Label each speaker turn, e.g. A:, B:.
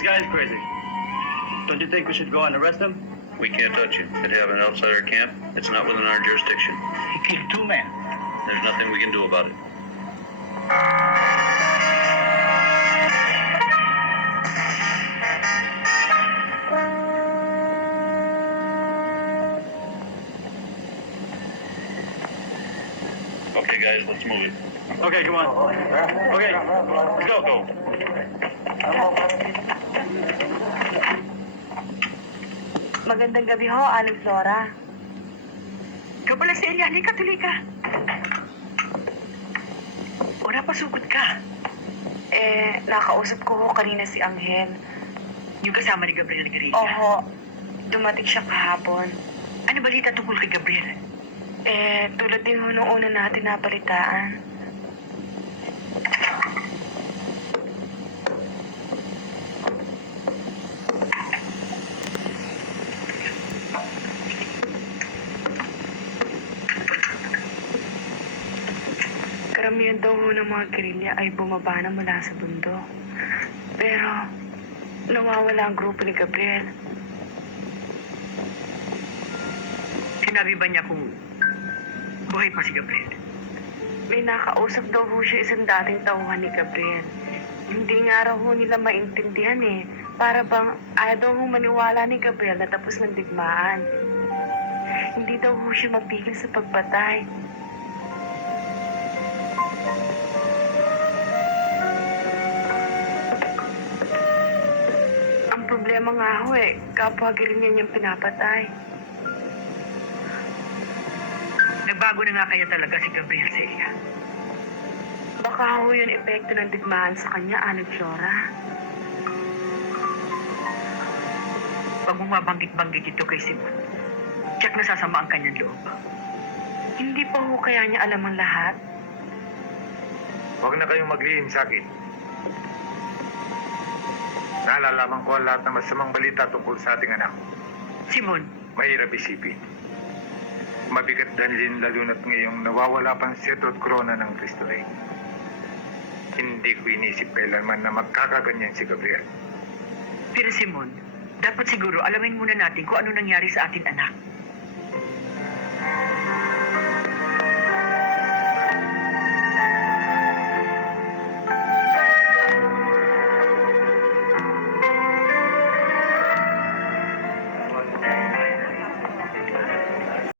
A: guy is crazy. Don't you think we should go and arrest him?
B: We can't touch him. They have an outsider camp. It's not within our jurisdiction.
A: He killed 2 men.
B: There's nothing we can do about it. Okay, guys, let's move it.
A: Okay, come on. Okay, let's go. Go.
C: Magandang gabi ho, Aling Flora.
D: Ikaw pala si Elia. Halika, tuloy ka. Ora, pasugod ka.
C: Nakausap ko ho kanina si Angel.
D: Yung kasama ni Gabriel Garcia.
C: Oho, dumating siya kahapon.
D: Ano balita tungkol kay Gabriel?
C: Tulad din ho nung una natin napalitaan. Karamihan daw ho ng mga gerilya ay bumaba na mula sa bundok. Pero, nawawala ang grupo ni Gabriel.
D: Sinabi ba niya kung buhay pa si Gabriel?
C: May nakausap daw ho siya isang dating tauhan ni Gabriel. Hindi nga raw ho nila maintindihan eh. Para bang ayaw daw ho maniwala ni Gabriel na tapos ng digmaan. Hindi daw ho siya mapigil sa pagpatay. Ang problema nga ho kapwa gerilya niyang pinapatay.
D: Nagbago na nga kaya talaga si Gabriel sa Elia.
C: Baka ho yun epekto ng digmaan sa kanya, Aling Flora.
D: Pag bumabanggit-banggit ito kay Simon, check na sasama ang kanyang loob.
C: Hindi pa ho kaya niya alam ang lahat?
E: Huwag na kayong maglihim sa akin. Nalalaman ko ang lahat ng masamang balita tungkol sa ating anak.
D: Simon,
E: Mahirap isipin. Mabigat dalhin lalo na't ngayong nawawala pang seto at korona ng Cristo Rey. Hindi ko inisip kailanman na magkakaganyan si Gabriel.
D: pero Simon, dapat siguro alamin muna natin kung ano nangyari sa ating anak.